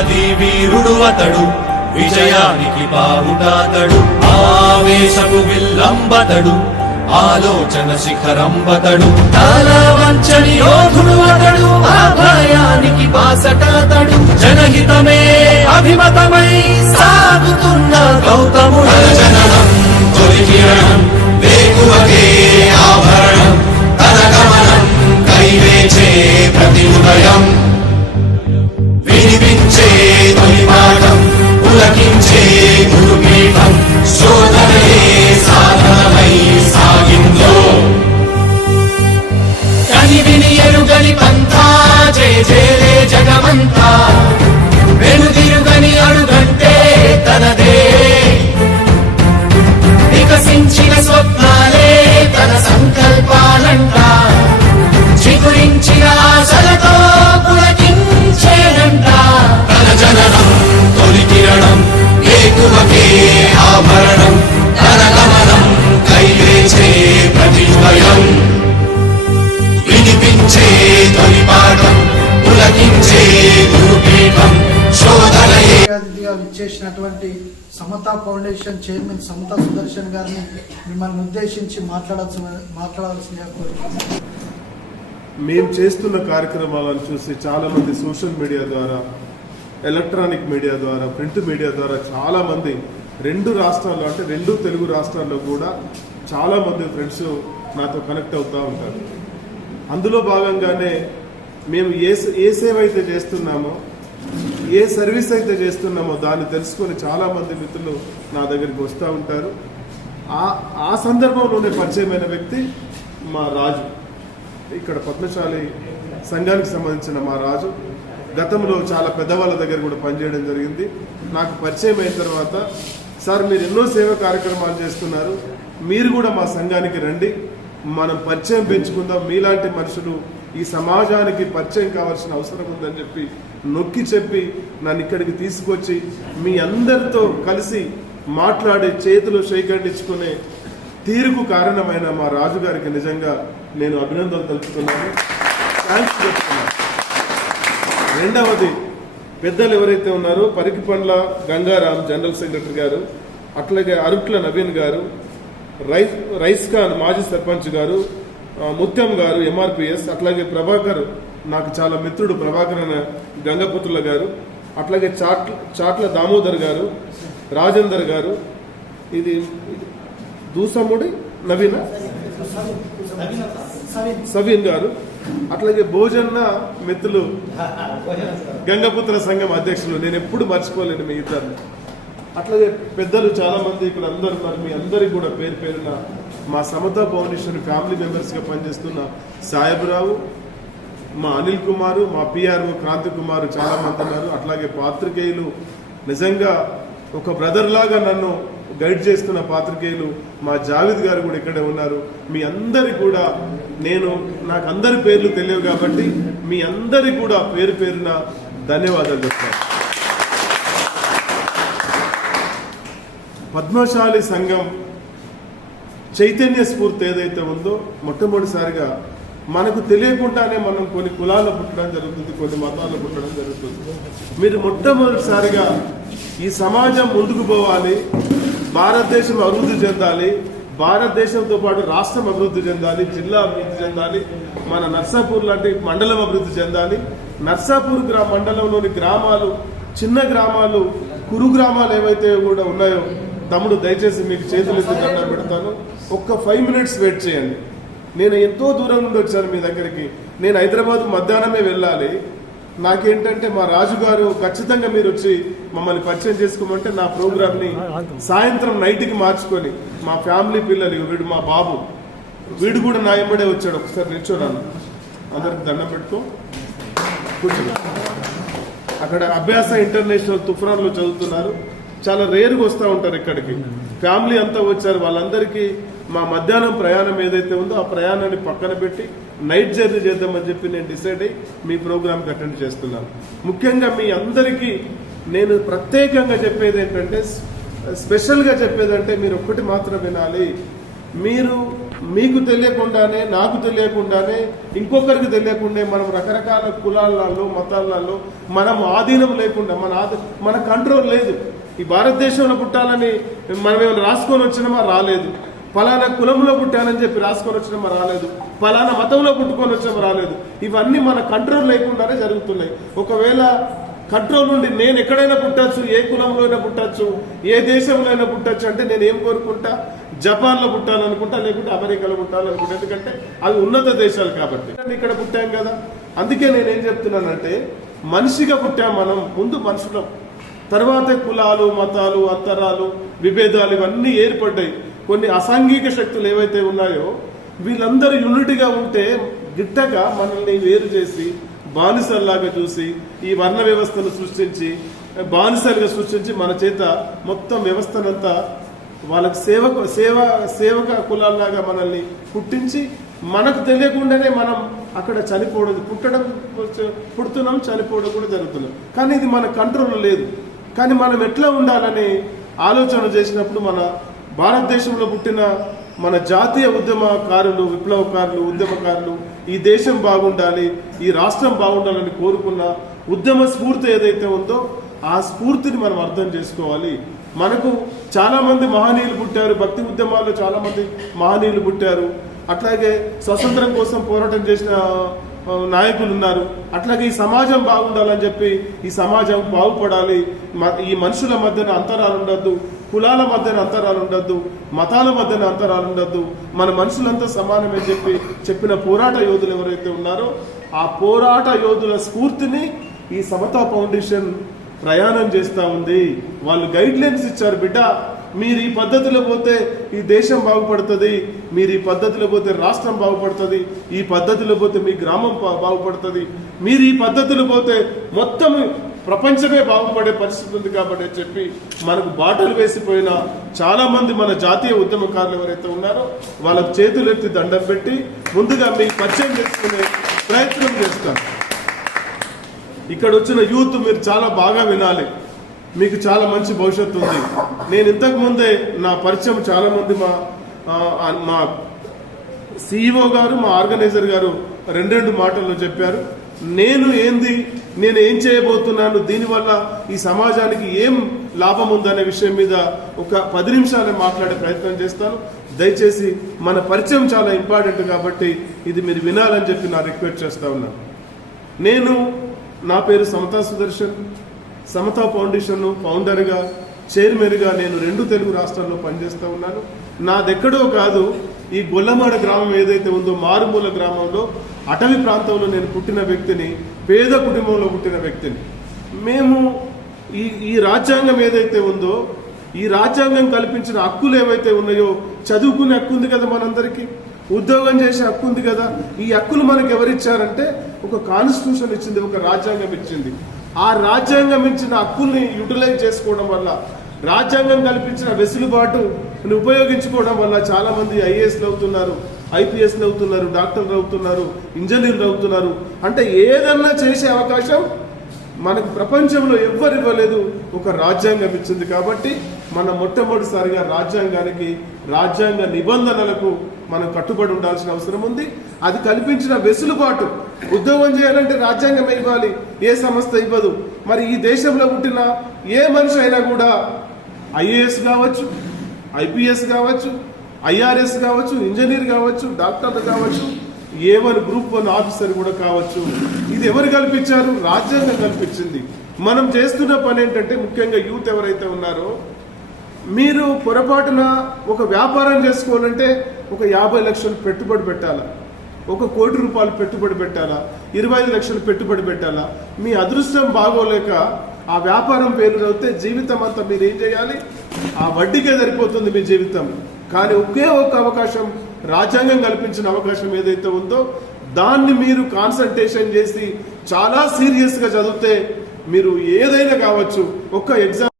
ఆది వీరుడు అతడు విజయానికి బావుటాతడు ఆవేశపు విల్లంబతడు ఆలోచన శిఖరంబతడు. తల వంచని యోధుడు అతడు ఆభయానికి బాసటాతడు. జనహితమే అభిమతమై సాగుతున్న గౌతముడు. జననం తొలి కిరణం వేకువకే ఆభరణం తన గమనం కైవేచే ప్రతి ఉదయం. వికసించిన స్వప్నాలే తన సంకల్పాలంట. చిగురించిన చేసినటువంటి సమత సమతా ఫౌండేషన్ చైర్మన్ సమతా సుదర్శన్ గారిని మిమ్మల్ని ఉద్దేశించి మాట్లాడాల్సిన మాట్లాడాల్సిందిగా కోరుతున్నాను. మేము చేస్తున్న కార్యక్రమాలను చూసి చాలా మంది సోషల్ మీడియా ద్వారా ఎలక్ట్రానిక్ మీడియా ద్వారా ప్రింట్ మీడియా ద్వారా చాలా మంది రెండు రాష్ట్రాల్లో అంటే రెండు తెలుగు రాష్ట్రాల్లో కూడా చాలా మంది ఫ్రెండ్స్ నాతో కనెక్ట్ అవుతూ ఉంటారు. అందులో భాగంగానే మేము ఏ ఏ సేవ అయితే చేస్తున్నామో ఏ సర్వీస్ అయితే చేస్తున్నామో దాన్ని తెలుసుకొని చాలామంది మిత్రులు నా దగ్గరికి వస్తూ ఉంటారు. ఆ ఆ సందర్భంలోనే పరిచయమైన వ్యక్తి మా రాజు. ఇక్కడ పద్మశాలి సంఘానికి సంబంధించిన మా రాజు. గతంలో చాలా పెద్దవాళ్ళ దగ్గర కూడా పనిచేయడం జరిగింది. నాకు పరిచయం అయిన తర్వాత సార్ మీరు ఎన్నో సేవ కార్యక్రమాలు చేస్తున్నారు. మీరు కూడా మా సంఘానికి రండి. మనం పరిచయం పెంచుకుందాం. మీలాంటి మనుషులు ఈ సమాజానికి పరిచయం కావాల్సిన అవసరం ఉందని చెప్పి నొక్కి చెప్పి నన్ను ఇక్కడికి తీసుకొచ్చి మీ అందరితో కలిసి మాట్లాడే చేతులు సేకరించుకునే తీరుకు కారణమైన మా రాజుగారికి నిజంగా నేను అభినందనలు తెలుపుతున్నాను. థ్యాంక్స్ చెప్తున్నాను. రెండవది పెద్దలు ఎవరైతే ఉన్నారో పరికిపండ్ల గంగారాం జనరల్ సెక్రటరీ గారు అట్లాగే అరుట్ల నవీన్ గారు రైస్ రైస్ ఖాన్ మాజీ సర్పంచ్ గారు ముత్యం గారు ఎంఆర్పిఎస్ అట్లాగే ప్రభాకర్ నాకు చాలా మిత్రుడు ప్రభాకర్ అనే గంగపుత్రుల గారు అట్లాగే చాట్ల చాట్ల దామోదర్ గారు రాజేందర్ గారు ఇది దూసముడి నవీన? సవీన్ గారు అట్లాగే భోజన్న మిత్రులు గంగపుత్ర సంఘం అధ్యక్షులు. నేను ఎప్పుడు మర్చిపోలేను మీ ఇద్దరిని. అట్లాగే పెద్దలు చాలా మంది ఇక్కడ అందరు మరి మీ అందరికి కూడా పేరు పేరున మా సమతా భువనేశ్వరి ఫ్యామిలీ మెంబర్స్గా పనిచేస్తున్న సాయబరావు మా అనిల్ కుమారు మా పిఆర్ఓ క్రాంతి కుమారు చాలా మంది ఉన్నారు. అట్లాగే పాత్రికేయులు. నిజంగా ఒక బ్రదర్ లాగా నన్ను గైడ్ చేస్తున్న పాత్రికేయులు మా జావేద్ గారు కూడా ఇక్కడే ఉన్నారు. మీ అందరి కూడా నేను నాకు అందరి పేర్లు తెలియవు కాబట్టి మీ అందరి కూడా పేరు పేరున ధన్యవాదాలు చెప్తాను. పద్మశాలి సంఘం చైతన్య స్ఫూర్తి ఏదైతే ఉందో మొట్టమొదటిసారిగా మనకు తెలియకుండానే మనం కొన్ని కులాల్లో పుట్టడం జరుగుతుంది కొన్ని మతాల్లో పుట్టడం జరుగుతుంది. మీరు మొట్టమొదటిసారిగా ఈ సమాజం ముందుకు పోవాలి భారతదేశం అభివృద్ధి చెందాలి భారతదేశంతో పాటు రాష్ట్రం అభివృద్ధి చెందాలి జిల్లా అభివృద్ధి చెందాలి మన నర్సాపూర్ లాంటి మండలం అభివృద్ధి చెందాలి. నర్సాపూర్ గ్రా మండలంలోని గ్రామాలు చిన్న గ్రామాలు కురు గ్రామాలు ఏవైతే కూడా ఉన్నాయో తమ్ముడు దయచేసి మీకు చేతులు ఎత్తి దండం పెడతాను. ఒక్క ఫైవ్ మినిట్స్ వెయిట్ చేయండి. నేను ఎంతో దూరం నుండి వచ్చాను మీ దగ్గరికి. నేను హైదరాబాద్ మధ్యాహ్నమే వెళ్ళాలి. నాకేంటంటే మా రాజుగారు ఖచ్చితంగా మీరు వచ్చి మమ్మల్ని పరిచయం చేసుకోమంటే నా ప్రోగ్రామ్ని సాయంత్రం నైట్కి మార్చుకొని మా ఫ్యామిలీ పిల్లలు వీడు మా బాబు వీడు కూడా నా ఎంబడే వచ్చాడు. ఒకసారి నిల్చోడాను అందరికి దండం పెట్టుకో. అక్కడ అభ్యాస ఇంటర్నేషనల్ తుఫ్రాన్లో చదువుతున్నారు. చాలా రేరుగా వస్తూ ఉంటారు ఇక్కడికి. ఫ్యామిలీ అంతా వచ్చారు. వాళ్ళందరికీ మా మధ్యాహ్నం ప్రయాణం ఏదైతే ఉందో ఆ ప్రయాణాన్ని పక్కన పెట్టి నైట్ జర్నీ చేద్దామని చెప్పి నేను డిసైడ్ అయ్యి మీ ప్రోగ్రామ్కి అటెండ్ చేస్తున్నాను. ముఖ్యంగా మీ అందరికీ నేను ప్రత్యేకంగా చెప్పేది ఏంటంటే స్పెషల్గా చెప్పేదంటే మీరు ఒక్కటి మాత్రం వినాలి. మీరు మీకు తెలియకుండానే నాకు తెలియకుండానే ఇంకొకరికి తెలియకుండా మనం రకరకాల కులాలలో మతాలలో మనం ఆధీనం లేకుండా మన ఆధ మన కంట్రోల్ లేదు. ఈ భారతదేశంలో పుట్టాలని మనం ఏమైనా రాసుకొని వచ్చినామా? రాలేదు. ఫలానా కులంలో పుట్టానని చెప్పి రాసుకొని వచ్చినామా రాలేదు. ఫలానా మతంలో పుట్టుకొని వచ్చినామా రాలేదు. ఇవన్నీ మన కంట్రోల్ లేకుండానే జరుగుతున్నాయి. ఒకవేళ కంట్రోల్ నుండి నేను ఎక్కడైనా పుట్టచ్చు ఏ కులంలో అయినా పుట్టచ్చు ఏ దేశంలో అయినా పుట్టచ్చు అంటే నేను ఏం కోరుకుంటా? జపాన్లో పుట్టాలనుకుంటా లేకుంటే అమెరికాలో పుట్టాలనుకుంటా. ఎందుకంటే అవి ఉన్నత దేశాలు కాబట్టి. ఇక్కడ పుట్టాం కదా. అందుకే నేనేం చెప్తున్నానంటే మనిషిగా పుట్టాం మనం ముందు మనుషులం. తర్వాతే కులాలు మతాలు అంతరాలు విభేదాలు ఇవన్నీ ఏర్పడ్డాయి. కొన్ని అసాంఘిక శక్తులు ఏవైతే ఉన్నాయో వీళ్ళందరూ యూనిట్గా ఉంటే గిట్టక మనల్ని వేరు చేసి బానిసల్లాగా చూసి ఈ వర్ణ వ్యవస్థను సృష్టించి బానిసలుగా సృష్టించి మన చేత మొత్తం వ్యవస్థనంతా వాళ్ళకి సేవకు సేవ సేవక కులాల్లాగా మనల్ని పుట్టించి మనకు తెలియకుండానే మనం అక్కడ చనిపోవడం పుట్టడం పుడుతున్నాం చనిపోవడం కూడా జరుగుతున్నాం. కానీ ఇది మన కంట్రోల్ లేదు. కానీ మనం ఎట్లా ఉండాలని ఆలోచన చేసినప్పుడు మన భారతదేశంలో పుట్టిన మన జాతీయ ఉద్యమకారులు విప్లవకారులు ఉద్యమకారులు ఈ దేశం బాగుండాలి ఈ రాష్ట్రం బాగుండాలని కోరుకున్న ఉద్యమ స్ఫూర్తి ఏదైతే ఉందో ఆ స్ఫూర్తిని మనం అర్థం చేసుకోవాలి. మనకు చాలామంది మహనీయులు పుట్టారు భక్తి ఉద్యమాల్లో చాలామంది మహనీయులు పుట్టారు. అట్లాగే స్వతంత్రం కోసం పోరాటం చేసిన నాయకులు ఉన్నారు. అట్లాగే ఈ సమాజం బాగుండాలని చెప్పి ఈ సమాజం బాగుపడాలి. మ- ఈ మనుషుల మధ్యన అంతరాలు ఉండద్దు. కులాల మధ్యన అంతరాలు ఉండద్దు. మతాల మధ్యన అంతరాలు ఉండద్దు. మన మనుషులంతా సమానమని చెప్పి చెప్పిన పోరాట యోధులు ఎవరైతే ఉన్నారో ఆ పోరాట యోధుల స్ఫూర్తిని ఈ సమతా ఫౌండేషన్ ప్రయాణం చేస్తూ ఉంది. వాళ్ళు గైడ్ లైన్స్ ఇచ్చారు బిడ్డ మీరు ఈ పద్ధతిలో పోతే ఈ దేశం బాగుపడుతుంది మీరు ఈ పద్ధతిలో పోతే రాష్ట్రం బాగుపడుతుంది ఈ పద్ధతిలో పోతే మీ గ్రామం బాగుపడుతుంది. మీరు ఈ పద్ధతిలో పోతే మొత్తం ప్రపంచమే బాగుపడే పరిస్థితి ఉంది కాబట్టి అని చెప్పి మనకు బాటలు వేసిపోయిన చాలా మంది మన జాతీయ ఉద్యమకారులు ఎవరైతే ఉన్నారో వాళ్ళకు చేతులు ఎత్తి దండం పెట్టి ముందుగా మీకు పరిచయం చేసుకునే ప్రయత్నం చేస్తాను. ఇక్కడ వచ్చిన యూత్ మీరు చాలా బాగా వినాలి. మీకు చాలా మంచి భవిష్యత్తు ఉంది. నేను ఇంతకు ముందే నా పరిచయం చాలా మంది మా మా సిఇఓ గారు మా ఆర్గనైజర్ గారు రెండు రెండు మాటల్లో చెప్పారు. నేను ఏంది నేను ఏం చేయబోతున్నాను దీనివల్ల ఈ సమాజానికి ఏం లాభం ఉందనే విషయం మీద ఒక పది నిమిషాలు మాట్లాడే ప్రయత్నం చేస్తాను. దయచేసి మన పరిచయం చాలా ఇంపార్టెంట్ కాబట్టి ఇది మీరు వినాలని చెప్పి నా రిక్వెస్ట్ చేస్తా ఉన్నాను నేను నా పేరు సమతా సుదర్శన్. సమతా ఫౌండేషన్ ఫౌండర్గా చైర్మన్గా నేను రెండు తెలుగు రాష్ట్రాల్లో పనిచేస్తూ ఉన్నాను. నాదెక్కడో కాదు ఈ గొల్లమాడ గ్రామం ఏదైతే ఉందో మారుమూల గ్రామంలో అటవీ ప్రాంతంలో నేను పుట్టిన వ్యక్తిని పేద కుటుంబంలో పుట్టిన వ్యక్తిని. మేము ఈ ఈ రాజ్యాంగం ఏదైతే ఉందో ఈ రాజ్యాంగం కల్పించిన హక్కులు ఏవైతే ఉన్నాయో చదువుకునే హక్కు ఉంది కదా మనందరికీ. ఉద్యోగం చేసే హక్కు ఉంది కదా. ఈ హక్కులు మనకు ఎవరిచ్చారంటే ఒక కాన్స్టిట్యూషన్ ఇచ్చింది ఒక రాజ్యాంగం ఇచ్చింది. ఆ రాజ్యాంగం ఇచ్చిన హక్కుల్ని యూటిలైజ్ చేసుకోవడం వల్ల రాజ్యాంగం కల్పించిన వెసులుబాటు ఉపయోగించుకోవడం వల్ల చాలామంది ఐఏఎస్లు అవుతున్నారు ఐపీఎస్లు అవుతున్నారు డాక్టర్లు అవుతున్నారు ఇంజనీర్లు అవుతున్నారు. అంటే ఏదన్నా చేసే అవకాశం మనకు ప్రపంచంలో ఎవ్వరు ఇవ్వలేదు ఒక రాజ్యాంగం ఇచ్చింది కాబట్టి మన మొట్టమొదటిసారిగా రాజ్యాంగానికి రాజ్యాంగ నిబంధనలకు మనం కట్టుబడి ఉండాల్సిన అవసరం ఉంది. అది కల్పించిన వెసులుబాటు ఉద్యోగం చేయాలంటే రాజ్యాంగం ఇవ్వాలి. ఏ సంస్థ ఇవ్వదు. మరి ఈ దేశంలో పుట్టిన ఏ మనిషి అయినా కూడా ఐఏఎస్ కావచ్చు ఐపీఎస్ కావచ్చు ఐఆర్ఎస్ కావచ్చు ఇంజనీర్ కావచ్చు డాక్టర్లు కావచ్చు ఏ వన్ గ్రూప్ వన్ ఆఫీసర్ కూడా కావచ్చు. ఇది ఎవరు కల్పించారు? రాజ్యాంగం కల్పించింది. మనం చేస్తున్న పని ఏంటంటే ముఖ్యంగా యూత్ ఎవరైతే ఉన్నారో మీరు పొరపాటున ఒక వ్యాపారం చేసుకోవాలంటే ఒక యాభై లక్షలు పెట్టుబడి పెట్టాలా? ఒక కోటి రూపాయలు పెట్టుబడి పెట్టాలా? ఇరవై ఐదు లక్షలు పెట్టుబడి పెట్టాలా? మీ అదృష్టం బాగోలేక ఆ వ్యాపారం పేరు అవుతే జీవితం అంతా మీరు ఏం చేయాలి? ఆ వడ్డీకే సరిపోతుంది మీ జీవితం. కానీ ఒకే ఒక అవకాశం రాజ్యాంగం కల్పించిన అవకాశం ఏదైతే ఉందో దాన్ని మీరు కాన్సన్ట్రేషన్ చేసి చాలా సీరియస్గా చదివితే మీరు ఏదైనా కావచ్చు ఒక్క ఎగ్జామ్